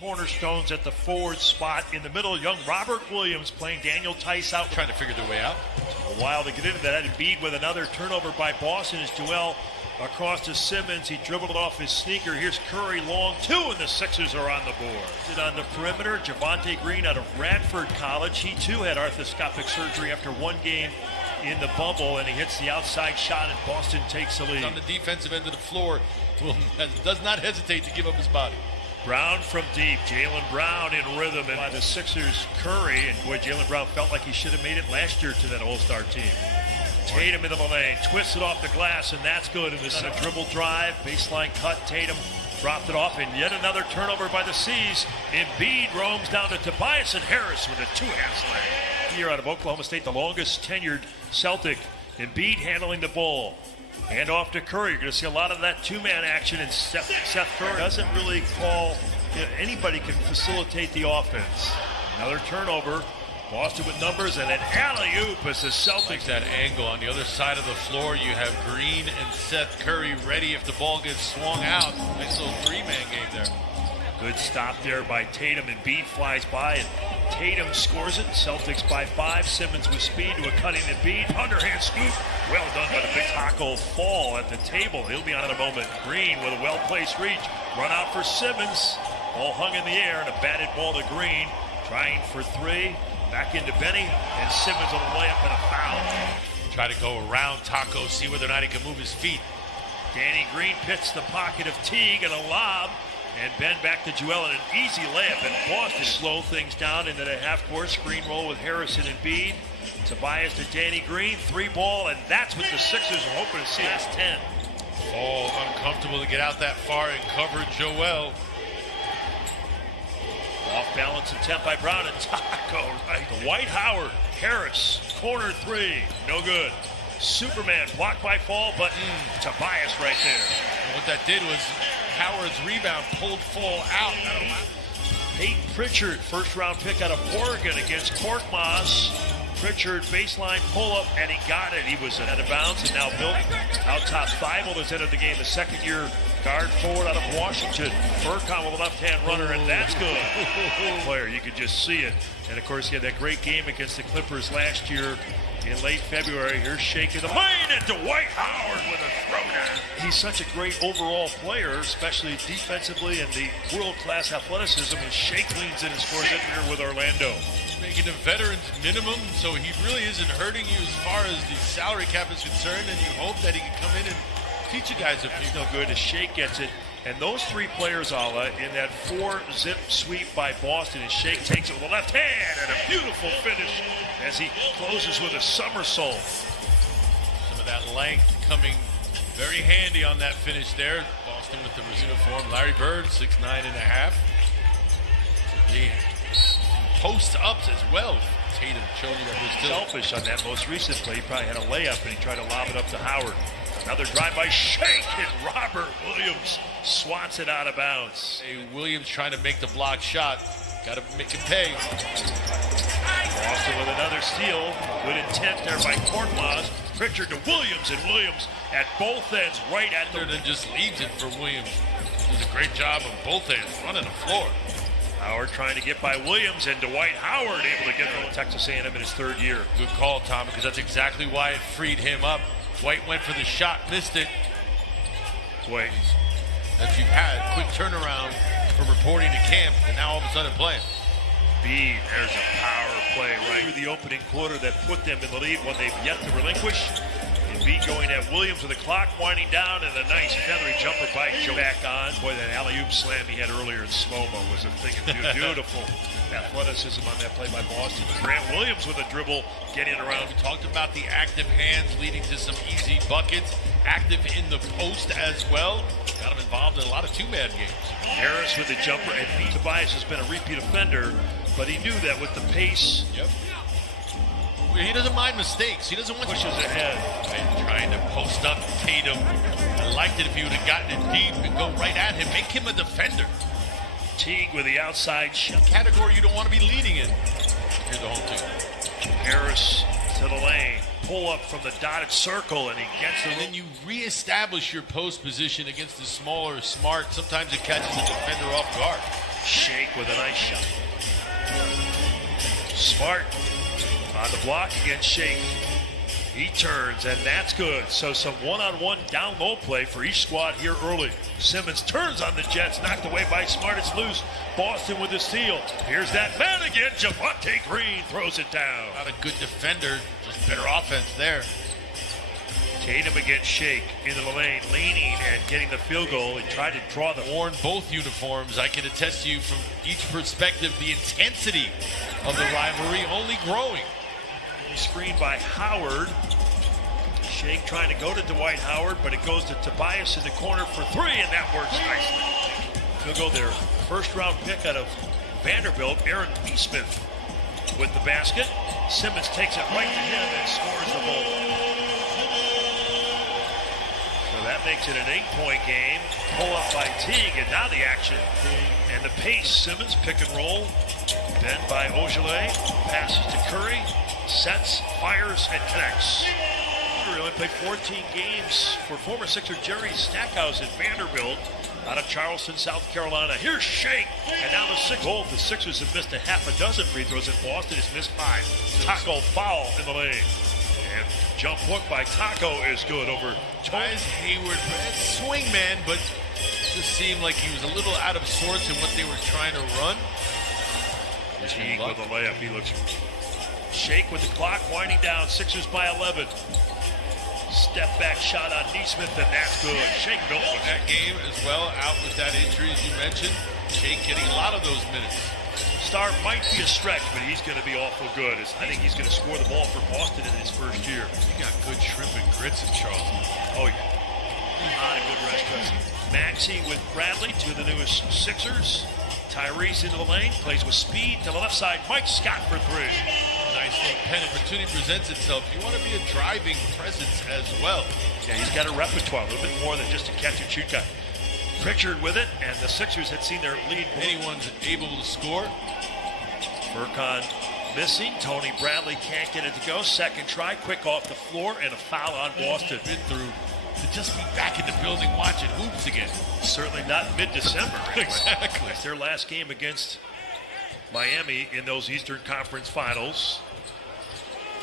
Cornerstones at the forward spot in the middle. Young Robert Williams playing Daniel Tice out. Trying to figure their way out. A while to get into that. Embiid with another turnover by Boston. As Joel across to Simmons. He dribbled it off his sneaker. Here's Curry, long two, and the Sixers are on the board. On the perimeter, Javonte Green out of Radford College. He too had arthroscopic surgery after one game in the bubble, and he hits the outside shot, and Boston takes the lead. On the defensive end of the floor, does not hesitate to give up his body. Brown from deep. Jaylen Brown in rhythm, and by the Sixers, Curry. And boy, Jaylen Brown felt like he should have made it last year to that All-Star team. Tatum into the lane, twists it off the glass, and that's good. And this is a dribble drive, baseline cut. Tatum dropped it off, and yet another turnover by the C's. Embiid roams down to Tobias and Harris with a two-hand slam. Here out of Oklahoma State, the longest tenured Celtic. Embiid handling the ball. Hand off to Curry. You're going to see a lot of that two-man action, and Seth Curry doesn't really call. Anybody can facilitate the offense. Another turnover. Boston with numbers, and an alley-oop as the Celtics. Like that angle on the other side of the floor. You have Green and Seth Curry ready if the ball gets swung out. Nice little three-man game there. Good stop there by Tatum, and Embiid flies by, and Tatum scores it. Celtics by 5. Simmons with speed to a cutting Embiid. Underhand scoop. Well done by the big taco fall at the table. He'll be on in a moment. Green with a well-placed reach. Run out for Simmons. Ball hung in the air, and a batted ball to Green. Trying for three. Back into Benny, and Simmons on the layup and a foul. Try to go around Taco, see whether or not he can move his feet. Danny Green pits the pocket of Teague and a lob. And Ben back to Joel and an easy layup, and Boston slow things down into the half-court screen roll with Harrison and Embiid. Tobias to Danny Green, 3-ball, and that's what the Sixers are hoping to see last 10. Oh, uncomfortable to get out that far and cover Joel. Off balance attempt by Brown, and Taco right. Dwight Howard, Harris, corner three, no good. Superman blocked by Fall, but Tobias right there. And what that did was Howard's rebound pulled Fall out. Peyton Pritchard, first-round pick out of Oregon against Korkmaz. Pritchard baseline pull-up, and he got it. He was out of bounds, and now Bill out top. Thibault has entered the game, the second-year guard forward out of Washington. Furkan with a left-hand runner, and that's good. Player, you could just see it. And, of course, he had that great game against the Clippers last year in late February. Here's shaking the lane, and Dwight Howard with a throwdown. He's such a great overall player, especially defensively, and the world-class athleticism. And Shake leans in and scores it here with Orlando. Making a veteran's minimum, so he really isn't hurting you as far as the salary cap is concerned, and you hope that he can come in and teach you guys a few. It's no good as Shake gets it. And those three players, Ala, in that 4-zip sweep by Boston, and Shake takes it with the left hand, and a beautiful finish as he closes with a somersault. Some of that length coming very handy on that finish there. Boston with the uniform. Larry Bird, 6'9.5". The post-ups as well. Tatum showing you that was still selfish on that most recent play. He probably had a layup, and he tried to lob it up to Howard. Another drive by Shake, and Robert Williams swats it out of bounds. Hey, Williams trying to make the block shot. Got to make it pay. Boston with another steal. Good intent there by Korkmaz. Pritchard to Williams, and Williams at both ends right at the... Then just leaves it for Williams. Does a great job on both ends, running the floor. Howard trying to get by Williams, and Dwight Howard able to get from Texas A&M in his third year. Good call, Tom, because that's exactly why it freed him up. Dwight went for the shot, missed it. Boy, that you've had quick turnaround from reporting to camp, and now all of a sudden playing. Embiid, there's a power play right through the opening quarter that put them in the lead when they've yet to relinquish. Embiid going at Williams with the clock winding down, and a nice feathery jumper by Joe back on. Boy, that alley-oop slam he had earlier in slow-mo was a thing of beautiful athleticism on that play by Boston. Grant Williams with a dribble getting around. We talked about the active hands leading to some easy buckets. Active in the post as well. Got him involved in a lot of two-man games. Harris with the jumper, and Tobias has been a repeat offender, but he knew that with the pace. Yep. He doesn't mind mistakes. He doesn't want pushes ahead. And trying to post up Tatum. I liked it if he would have gotten it deep and go right at him. Make him a defender. Teague with the outside shot. Category you don't want to be leading in. Here's the home team. Harris to the lane. Pull up from the dotted circle, and he gets the... And then you reestablish your post position against the smaller, smart. Sometimes it catches the defender off guard. Shake with a nice shot. Smart on the block against Shake. He turns, and that's good. So some one-on-one down-low play for each squad here early. Simmons turns on the Jets, knocked away by Smart. It's loose. Boston with the steal. Here's that man again. Javonte Green throws it down. Not a good defender, just better offense there. Tatum against Shake into the lane, leaning and getting the field goal. He tried to draw the Worn both uniforms. I can attest to you from each perspective, the intensity of the rivalry only growing. screen by Howard. Shake trying to go to Dwight Howard, but it goes to Tobias in the corner for three, and that works nicely. Field goal there. First round pick out of Vanderbilt, Aaron Neesmith with the basket. Simmons takes it right to him and scores the goal. So that makes it an 8-point game. Pull up by Teague, and now the action. And the pace, Simmons pick and roll. Bent by Ogilvy, passes to Curry, sets, fires, and connects. Curry only played 14 games for former Sixer Jerry Stackhouse at Vanderbilt out of Charleston, South Carolina. Here's Shake, and now the sixth goal. The Sixers have missed a half a dozen free throws, and Boston has missed 5. Taco foul in the lane. And jump hook by Taco is good over Tyus Hayward, swing man, but just seemed like he was a little out of sorts in what they were trying to run. Teague with a layup. He looks. Shake with the clock winding down. Sixers by 11. Step back shot on Neesmith, and that's good. Shake built with that game as well, out with that injury as you mentioned. Shake getting a lot of those minutes. Star might be a stretch, but he's going to be awful good. I think he's going to score the ball for Boston in his first year. He got good shrimp and grits in Charleston. Oh, yeah. Not a good rest dressing. Maxey with Bradley, two of the newest Sixers. Tyrese into the lane, plays with speed to the left side. Mike Scott for three. Nice little pen opportunity presents itself. You want to be a driving presence as well. Yeah, he's got a repertoire, a little bit more than just a catch and shoot guy. Pritchard with it, and the Sixers had seen their lead. Anyone's able to score. Furkan missing. Tony Bradley can't get it to go. Second try, quick off the floor, and a foul on Boston. Been through to just be back in the building watching hoops again. Certainly not mid-December. Anyway. Exactly. It's their last game against Miami in those Eastern Conference Finals.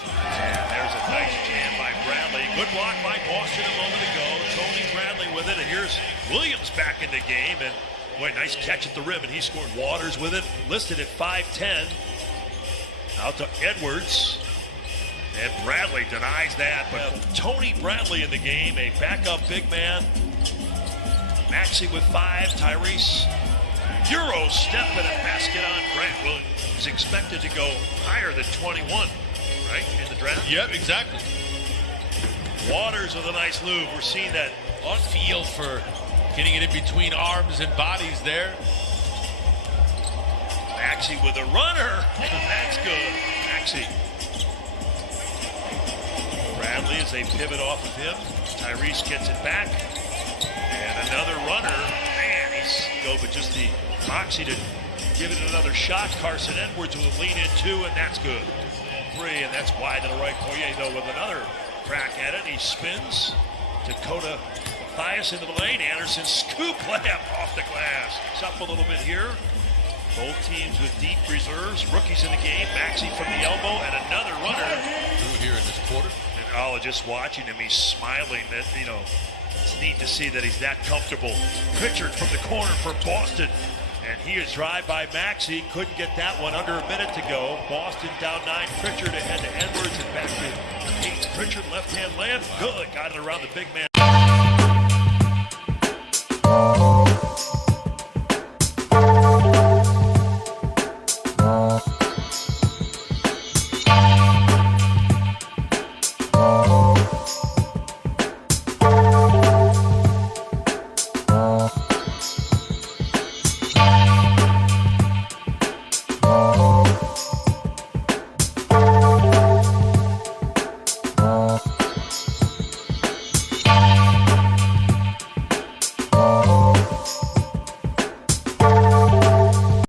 And there's a nice jam by Bradley. Good block by Boston a moment ago. Tony Bradley with it, and here's Williams back in the game. And boy, nice catch at the rim, and he scored. Waters with it, listed at 5'10". Out to Edwards. And Bradley denies that, but Tony Bradley in the game, a backup big man. Maxey with 5, Tyrese. Euro step and a basket on Grant Williams. He's expected to go higher than 21, right, in the draft? Yep, exactly. Waters with a nice move. We're seeing that on field for getting it in between arms and bodies there. Maxey with a runner. That's good. Maxey. Bradley as they pivot off of him. Tyrese gets it back. And another runner. Man, he's go, but just the moxie to give it another shot. Carson Edwards with a lean in 2, and that's good. 3, and that's wide to the right. Poirier, though, with another crack at it. He spins. Dakota Mathias into the lane. Anderson scoop layup off the glass. It's up a little bit here. Both teams with deep reserves. Rookies in the game. Maxey from the elbow, and another runner. Through here in this quarter. And just watching him, he's smiling. That, you know, it's neat to see that he's that comfortable. Pritchard from the corner for Boston. And he is drive by Maxey. Couldn't get that one under a minute to go. Boston down 9. Pritchard ahead to Edwards and back to 8. Pritchard left-hand layup. Good. Got it around the big man.